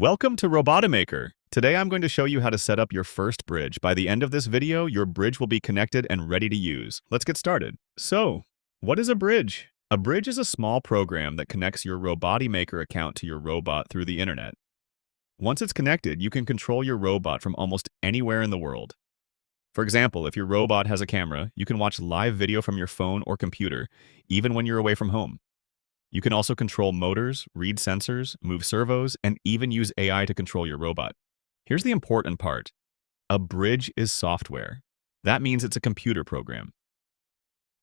Welcome to RobotiMaker. Today I'm going to show you how to set up your first bridge. By the end of this video, your bridge will be connected and ready to use. Let's get started. So, what is a bridge? A bridge is a small program that connects your RobotiMaker account to your robot through the internet. Once it's connected, you can control your robot from almost anywhere in the world. For example, if your robot has a camera, you can watch live video from your phone or computer, even when you're away from home. You can also control motors, read sensors, move servos, and even use AI to control your robot. Here's the important part. A bridge is software. That means it's a computer program.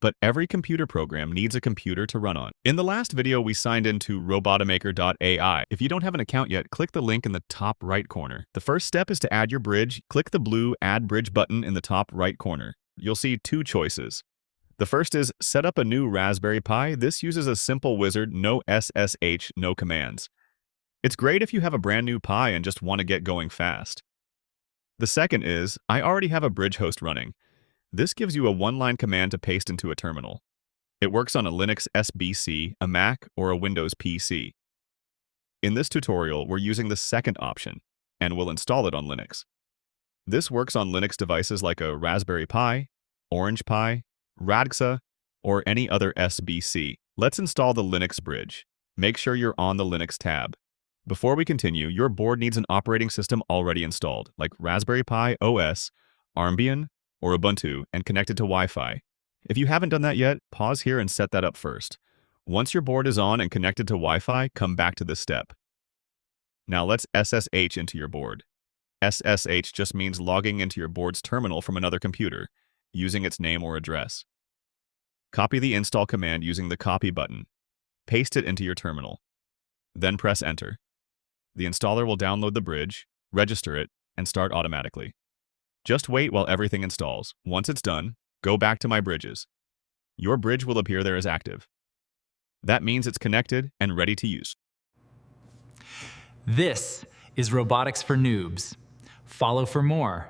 But every computer program needs a computer to run on. In the last video, we signed into robotimaker.ai. If you don't have an account yet, click the link in the top right corner. The first step is to add your bridge. Click the blue Add Bridge button in the top right corner. You'll see two choices. The first is set up a new Raspberry Pi. This uses a simple wizard, no SSH, no commands. It's great if you have a brand new Pi and just want to get going fast. The second is, I already have a bridge host running. This gives you a one-line command to paste into a terminal. It works on a Linux SBC, a Mac, or a Windows PC. In this tutorial, we're using the second option, and we'll install it on Linux. This works on Linux devices like a Raspberry Pi, Orange Pi, Radxa, or any other SBC. Let's install the Linux bridge. Make sure you're on the Linux tab. Before we continue, your board needs an operating system already installed, like Raspberry Pi OS, Armbian, or Ubuntu, and connected to Wi-Fi. If you haven't done that yet, pause here and set that up first. Once your board is on and connected to Wi-Fi, come back to this step. Now let's SSH into your board. SSH just means logging into your board's terminal from another computer, using its name or address. Copy the install command using the copy button. Paste it into your terminal. Then press enter. The installer will download the bridge, register it, and start automatically. Just wait while everything installs. Once it's done, go back to My Bridges. Your bridge will appear there as active. That means it's connected and ready to use. This is Robotics for Noobs. Follow for more.